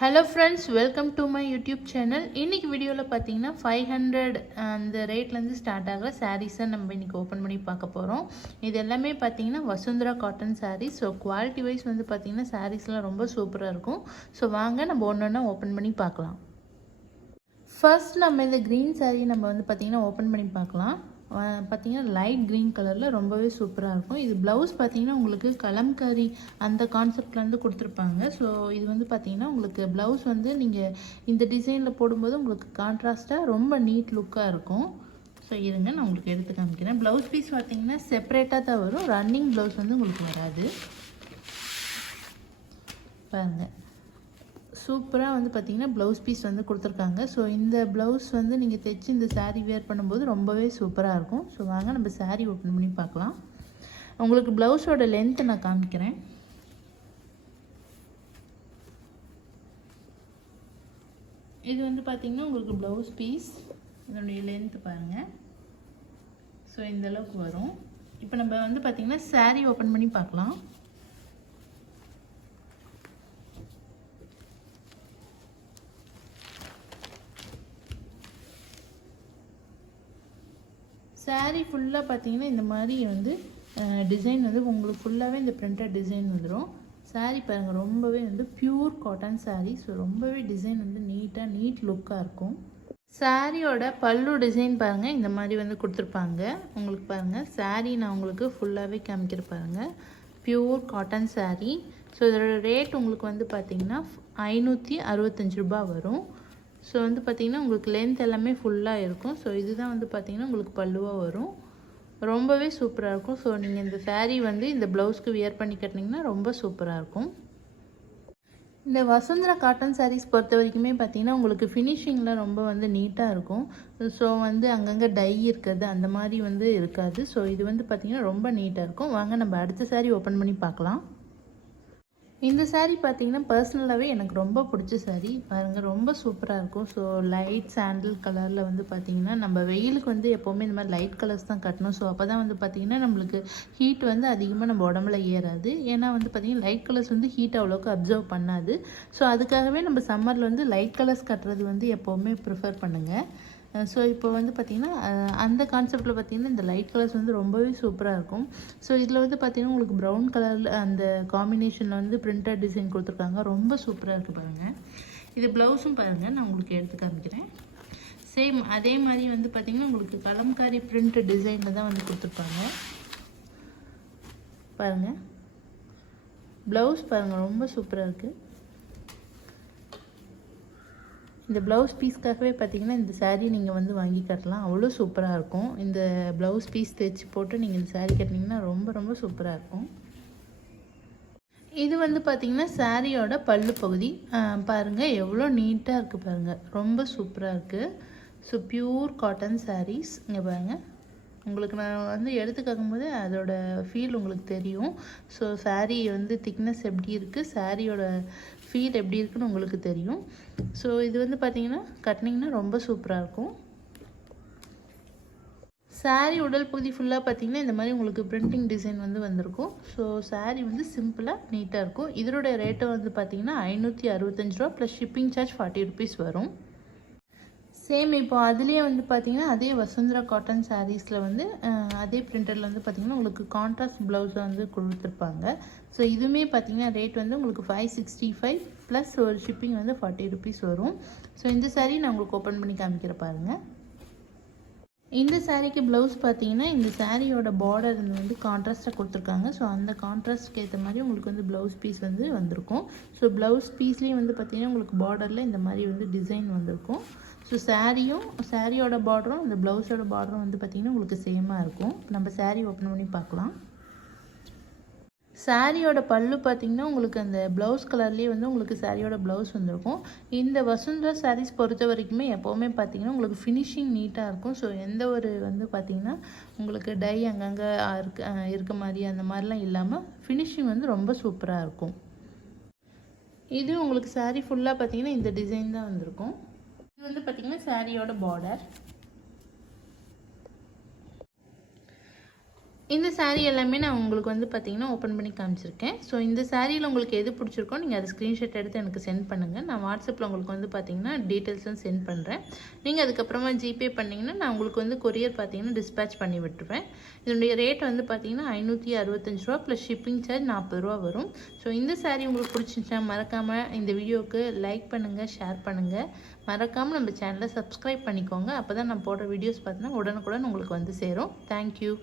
Hello friends, welcome to my YouTube channel. இன்னைக்கு வீடியோல பாத்தீங்கன்னா 500 அந்த ரேட்ல இருந்து ஸ்டார்ட் ஆகுற sarees நம்ம இன்னைக்கு ஓபன் பண்ணி பார்க்க போறோம். இது எல்லாமே பாத்தீங்கன்னா Vasundhara cotton sarees. So quality wise வந்து பாத்தீங்கன்னா sareesலாம் ரொம்ப சூப்பரா இருக்கும். சோ வாங்க நம்ம ஒவ்வொண்ணா ஓபன் பண்ணி பார்க்கலாம். ஃபர்ஸ்ட் நம்ம இந்த green saree நம்ம வந்து பாத்தீங்கன்னா ஓபன் பண்ணி பார்க்கலாம். பாத்தீங்கன்னா லைட் green கலர்ல ரொம்பவே சூப்பரா இருக்கும். இது ப்лауஸ் பாத்தீங்கன்னா உங்களுக்கு கலம்காரி அந்த கான்செப்ட்ல இருந்து கொடுத்திருப்பாங்க. சோ இது வந்து பாத்தீங்கன்னா உங்களுக்கு ப்лауஸ் வந்து நீங்க இந்த டிசைன்ல போடும்போது உங்களுக்கு கான்ட்ராஸ்டா ரொம்ப நீட் லுக்கா இருக்கும். சோ இருங்க நான் உங்களுக்கு எடுத்து காமிக்கிறேன். ப்лауஸ் பீஸ் பாத்தீங்கன்னா செப்பரேட்டா தான் வரும். ரன்னிங் ப்лауஸ் வந்து உங்களுக்கு வராது. பாருங்க. சூப்பரா வந்து பாத்தீங்கன்னா ப்лауஸ் பீஸ் வந்து கொடுத்திருக்காங்க. சோ இந்த ப்лауஸ் வந்து நீங்க தைச்சு இந்த saree wear பண்ணும்போது ரொம்பவே சூப்பரா இருக்கும். சோ வாங்க நம்ம saree ஓபன் பண்ணி பார்க்கலாம். உங்களுக்கு ப்лауஸோட லெந்த் நான் காமிக்கிறேன். இது வந்து பாத்தீங்கன்னா உங்களுக்கு ப்лауஸ் பீஸ் இதோட லெந்த் பாருங்க. சோ இந்த அளவுக்கு வரும். இப்போ நம்ம வந்து பாத்தீங்கன்னா saree ஓபன் பண்ணி பார்க்கலாம். saree ஃபுல்லா பாத்தீங்கன்னா இந்த மாதிரி வந்து டிசைன் வந்து உங்களுக்கு ஃபுல்லாவே இந்த பிரிண்டட் டிசைன் வந்துரும். saree பாருங்க ரொம்பவே வந்து பியூர் காட்டன் saree. சோ ரொம்பவே டிசைன் வந்து நீட் லுக்கா இருக்கும். சாரியோட பல்லு டிசைன் பாருங்க இந்த மாதிரி வந்து கொடுத்திருப்பாங்க. உங்களுக்கு பாருங்க saree நான் உங்களுக்கு ஃபுல்லாவே காமிக்கிறேன் பாருங்க. Pure cotton saree. சோ இதோட ரேட் உங்களுக்கு வந்து பாத்தீங்கன்னா 565 ரூபாய் வரும். சோ வந்து பாத்தீங்கன்னா உங்களுக்கு லெந்த் எல்லாமே ஃபுல்லா இருக்கும். சோ இதுதான் வந்து பாத்தீங்கன்னா உங்களுக்கு பல்லுவா வரும். ரொம்பவே சூப்பரா இருக்கும். சோ நீங்க இந்த saree வந்து இந்த ப்лауஸ்க்கு வியர் பண்ணி கட்டினீங்கன்னா ரொம்ப சூப்பரா இருக்கும். இந்த வசுந்தரா காட்டன் sarees பொறுத்த வரைக்குமே பாத்தீங்கன்னா உங்களுக்கு ஃபினிஷிங்ல ரொம்ப வந்து நீட்டா இருக்கும். சோ வந்து அங்கங்க டை இருக்குது அந்த மாதிரி வந்து இருக்காது. சோ இது வந்து பாத்தீங்கன்னா ரொம்ப நீட்டா இருக்கும். வாங்க நம்ம அடுத்த saree ஓபன் பண்ணி பார்க்கலாம். இந்த saree பாத்தீங்கன்னா पर्सनலாவே எனக்கு ரொம்ப பிடிச்ச saree. பாருங்க ரொம்ப சூப்பரா இருக்கும். சோ லைட் சாண்டல் கலர்ல வந்து பாத்தீங்கன்னா நம்ம வெயிலுக்கு வந்து எப்பவுமே இந்த மாதிரி லைட் கலர்ஸ் தான் கட்டணும். சோ அப்பதான் வந்து பாத்தீங்கன்னா நமக்கு ஹீட் வந்து அதிகமா நம்ம உடம்புல ஏறாது. ஏன்னா வந்து பாத்தீங்கன்னா லைட் கலர்ஸ் வந்து ஹீட் அவ்வளவுக்கு அப்சர்வ் பண்ணாது. சோ அதுக்காகவே நம்ம சம்மர்ல வந்து லைட் கலர்ஸ் கட்டறது வந்து எப்பவுமே ப்ரிஃபர் பண்ணுங்க. சோ இப்போ வந்து பாத்தீங்கன்னா அந்த கான்செப்ட்ல பாத்தீங்கன்னா இந்த லைட் கலர்ஸ் வந்து ரொம்பவே சூப்பரா இருக்கும். சோ இதுல வந்து பாத்தீங்கன்னா உங்களுக்கு பிரவுன் கலர்ல அந்த காம்பினேஷன்ல வந்து பிரிண்டட் டிசைன் கொடுத்திருக்காங்க. ரொம்ப சூப்பரா இருக்கு பாருங்க. இது ப்лауஸும் பாருங்க நான் உங்களுக்கு எடுத்து காமிக்கிறேன். சேம் அதே மாதிரி வந்து பாத்தீங்கன்னா உங்களுக்கு கலம்காரி பிரிண்ட் டிசைன்ல தான் வந்து கொடுத்திருப்பாங்க. பாருங்க. ப்лауஸ் பாருங்க ரொம்ப சூப்பரா இருக்கு. இந்த ப்лауஸ் பீஸ்க்காகவே பாத்தீங்கன்னா இந்த saree நீங்க வந்து வாங்கி கட்டலாம். அவ்வளவு சூப்பரா இருக்கும். இந்த ப்лауஸ் பீஸ் தேச்சு போட்டு நீங்க இந்த saree கட்டினீங்கன்னா ரொம்ப சூப்பரா இருக்கும். இது வந்து பாத்தீங்கன்னா சாரியோட பல்லு பகுதி. பாருங்க எவ்வளவு நீட்டா இருக்கு பாருங்க. ரொம்ப சூப்பரா இருக்கு. சோ பியூர் காட்டன் sarees இங்க பாருங்க. உங்களுக்கு நான் வந்து எடுத்து காட்டும்போது அதோட ஃபீல் உங்களுக்கு தெரியும். சோ saree வந்து thickness எப்படி இருக்கு, சாரியோட ஃபீல் எப்படி இருக்குன்னு உங்களுக்கு தெரியும். சோ இது வந்து பாத்தீங்கன்னா கட்டினீங்கன்னா ரொம்ப சூப்பரா இருக்கும். saree உடல் பகுதி ஃபுல்லா பாத்தீங்கன்னா இந்த மாதிரி உங்களுக்கு பிரிண்டிங் டிசைன் வந்து வந்திருக்கும். சோ saree வந்து சிம்பிளா நீட்டா இருக்கும். இதோட ரேட் வந்து பாத்தீங்கன்னா 565 ரூபாய் பிளஸ் ஷிப்பிங் சார்ஜ் 40 ரூபீஸ் வரும். சேம் இப்போ அதுலயே வந்து பாத்தீங்கன்னா அதே வசுந்தரா காட்டன் sareesல வந்து அதே பிரிண்டர்ல வந்து பாத்தீங்கன்னா உங்களுக்கு கான்ட்ராஸ்ட் ப்лауஸ் வந்து கொடுத்திருப்பாங்க. சோ இதுமே பாத்தீங்கன்னா ரேட் வந்து உங்களுக்கு 565 பிளஸ் ஒரு ஷிப்பிங் வந்து 40 ரூபீஸ் வரும். சோ இந்த saree நான் உங்களுக்கு ஓபன் பண்ணி காமிக்கிறேன் பாருங்க. இந்த சாரிக்கு ப்лауஸ் பாத்தீங்கன்னா இந்த சாரியோட பார்டர் வந்து கான்ட்ராஸ்டா கொடுத்திருக்காங்க. சோ அந்த கான்ட்ராஸ்ட்க்கு ஏத்த மாதிரி உங்களுக்கு வந்து ப்лауஸ் பீஸ் வந்து வந்திருக்கும். சோ ப்лауஸ் பீஸ்லயே வந்து பாத்தீங்கன்னா உங்களுக்கு பார்டர்ல இந்த மாதிரி வந்து டிசைன் வந்திருக்கும். சோ சாரியோட பார்டரும் இந்த ப்лауஸோட பார்டரும் வந்து பாத்தீங்கன்னா உங்களுக்கு சேமா இருக்கும். நம்ம saree ஓபன் பண்ணி பார்க்கலாம். சாரியோட பல்லு பாத்தீங்கன்னா உங்களுக்கு அந்த ப்лауஸ் கலர்லயே வந்து உங்களுக்கு சாரியோட ப்лауஸ் வந்திருக்கும். இந்த வசுந்தரா sarees பொறுத்த வரைக்குமே எப்பவுமே பாத்தீங்கன்னா உங்களுக்கு ஃபினிஷிங் நீட்டா இருக்கும். சோ எந்த ஒரு வந்து பாத்தீங்கன்னா உங்களுக்கு டை அங்கங்க இருக்க மாதிரி அந்த மாதிரிலாம் இல்லாம ஃபினிஷிங் வந்து ரொம்ப சூப்பரா இருக்கும். இது உங்களுக்கு saree ஃபுல்லா பாத்தீங்கன்னா இந்த டிசைன் தான் வந்திருக்கும். இது வந்து பாத்தீங்கன்னா சாரியோட பார்டர். இந்த saree எல்லாமே நான் உங்களுக்கு வந்து பார்த்தீங்கன்னா ஓப்பன் பண்ணி காமிச்சிருக்கேன். ஸோ இந்த சாரியில் உங்களுக்கு எது பிடிச்சிருக்கோ நீங்கள் அதை ஸ்க்ரீன்ஷாட் எடுத்து எனக்கு சென்ட் பண்ணுங்கள். நான் வாட்ஸ்அப்பில் உங்களுக்கு வந்து பார்த்தீங்கன்னா டீட்டெயில்ஸும் சென்ட் பண்ணுறேன். நீங்கள் அதுக்கப்புறமா ஜிபே பண்ணிங்கன்னா நான் உங்களுக்கு வந்து கொரியர் பார்த்தீங்கன்னா டிஸ்பேச் பண்ணி விட்டுருவேன். இதனுடைய ரேட் வந்து பார்த்தீங்கன்னா ரூ. 565 ப்ளஸ் ஷிப்பிங் சார்ஜ் ரூ. 40 வரும். ஸோ இந்த saree உங்களுக்கு பிடிச்சிருந்துச்சா மறக்காமல் இந்த வீடியோவுக்கு லைக் பண்ணுங்கள், ஷேர் பண்ணுங்கள். மறக்காமல் நம்ம சேனலை சப்ஸ்கிரைப் பண்ணிக்கோங்க. அப்போ தான் நான் போடுற வீடியோஸ் பார்த்தீங்கன்னா உடனுக்குடன் உங்களுக்கு வந்து சேரும். தேங்க்யூ.